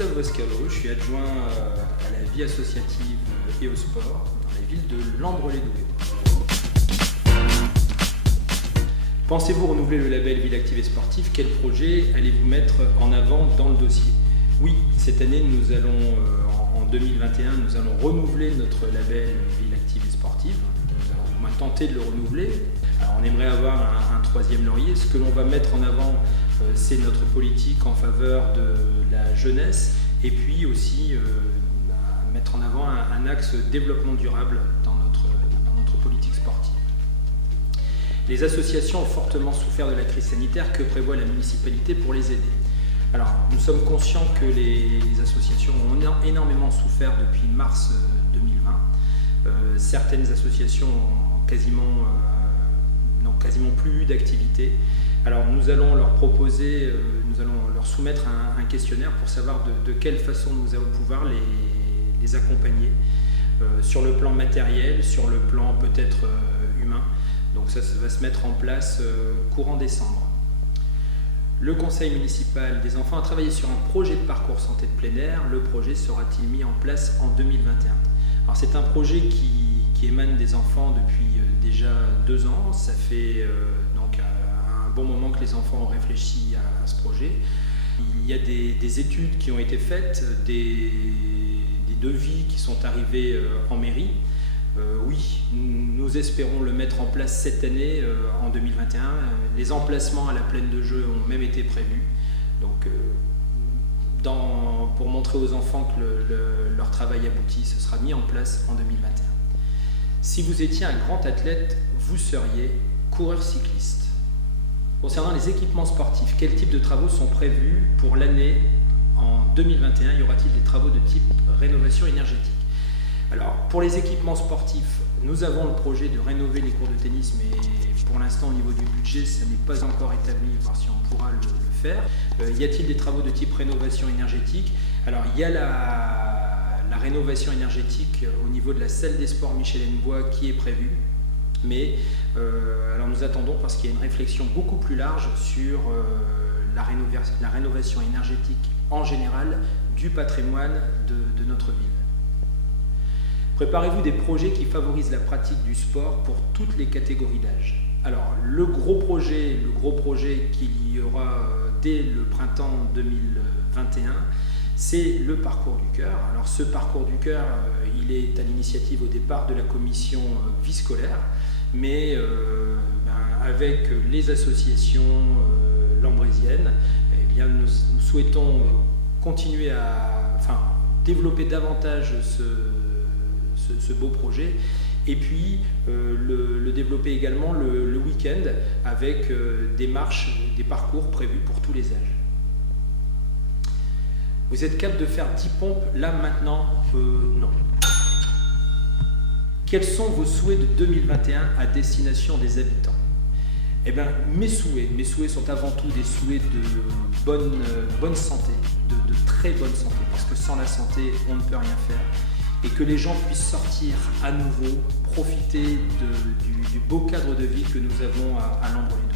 Gustave Boscalo, je suis adjoint à la vie associative et au sport dans la ville de Lambre-les-Doués. Pensez-vous renouveler le label Ville Active et Sportive? Quel projet allez-vous mettre en avant dans le dossier? Oui, cette année, nous allons, en 2021, nous allons renouveler notre label Ville Active et Sportive. Nous allons au moins tenter de le renouveler. Alors, on aimerait avoir un troisième laurier. Ce que l'on va mettre en avant, c'est notre politique en faveur de la jeunesse et puis aussi mettre en avant un axe développement durable dans notre politique sportive. Les associations ont fortement souffert de la crise sanitaire. Que prévoit la municipalité pour les aider? Alors, nous sommes conscients que les associations ont énormément souffert depuis mars 2020. Certaines associations n'ont quasiment plus eu d'activité. Alors, nous allons leur proposer, nous allons leur soumettre un questionnaire pour savoir de quelle façon nous allons pouvoir les accompagner sur le plan matériel, sur le plan peut-être humain. Donc ça va se mettre en place courant décembre. Le conseil municipal des enfants a travaillé sur un projet de parcours santé de plein air. Le projet sera-t-il mis en place en 2021? Alors c'est un projet qui émane des enfants depuis déjà 2 ans. Ça fait donc un bon moment que les enfants ont réfléchi à ce projet. Il y a des études qui ont été faites, des devis qui sont arrivés en mairie. Oui, nous espérons le mettre en place cette année, en 2021. Les emplacements à la plaine de jeu ont même été prévus. Donc, pour montrer aux enfants que leur travail aboutit, ce sera mis en place en 2021. Si vous étiez un grand athlète, vous seriez coureur cycliste. Concernant les équipements sportifs, quel type de travaux sont prévus pour l'année en 2021? Y aura-t-il des travaux de type rénovation énergétique? Alors, pour les équipements sportifs, nous avons le projet de rénover les cours de tennis, mais pour l'instant, au niveau du budget, ça n'est pas encore établi, voir si on pourra le faire. Y a-t-il des travaux de type rénovation énergétique? Alors, il y a la rénovation énergétique au niveau de la salle des sports Michel-Hennevoix qui est prévue, mais alors nous attendons parce qu'il y a une réflexion beaucoup plus large sur la rénovation énergétique en général du patrimoine de notre ville. Préparez-vous des projets qui favorisent la pratique du sport pour toutes les catégories d'âge. Alors, le gros projet qu'il y aura dès le printemps 2021, c'est le parcours du cœur. Alors, ce parcours du cœur, il est à l'initiative au départ de la commission vie scolaire, mais avec les associations lambrésiennes, eh bien, nous souhaitons continuer à développer davantage ce beau projet et puis le développer également le week-end avec des marches, des parcours prévus pour tous les âges. Vous êtes capable de faire 10 pompes là maintenant? Non. Quels sont vos souhaits de 2021 à destination des habitants? Eh bien, mes souhaits sont avant tout des souhaits de bonne santé, de très bonne santé, parce que sans la santé, on ne peut rien faire. Et que les gens puissent sortir à nouveau, profiter du beau cadre de vie que nous avons à Lambre-les-Doués.